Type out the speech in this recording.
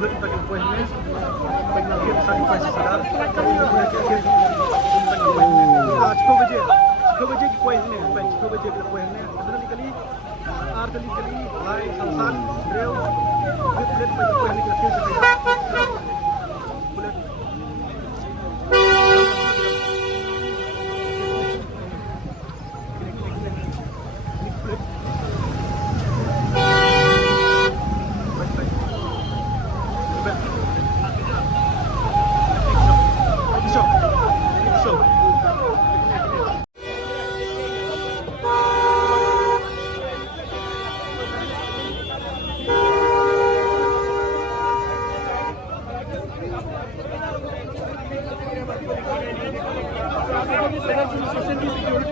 bulan kita depois ni, bagi akhir sacrifice sadar, छः बजे की कोई नहीं है, 6 बजे की कोई नहीं है, सडनली कली आर्टली कली भाई संसार ड्रेव विद बजे कोई नहीं के से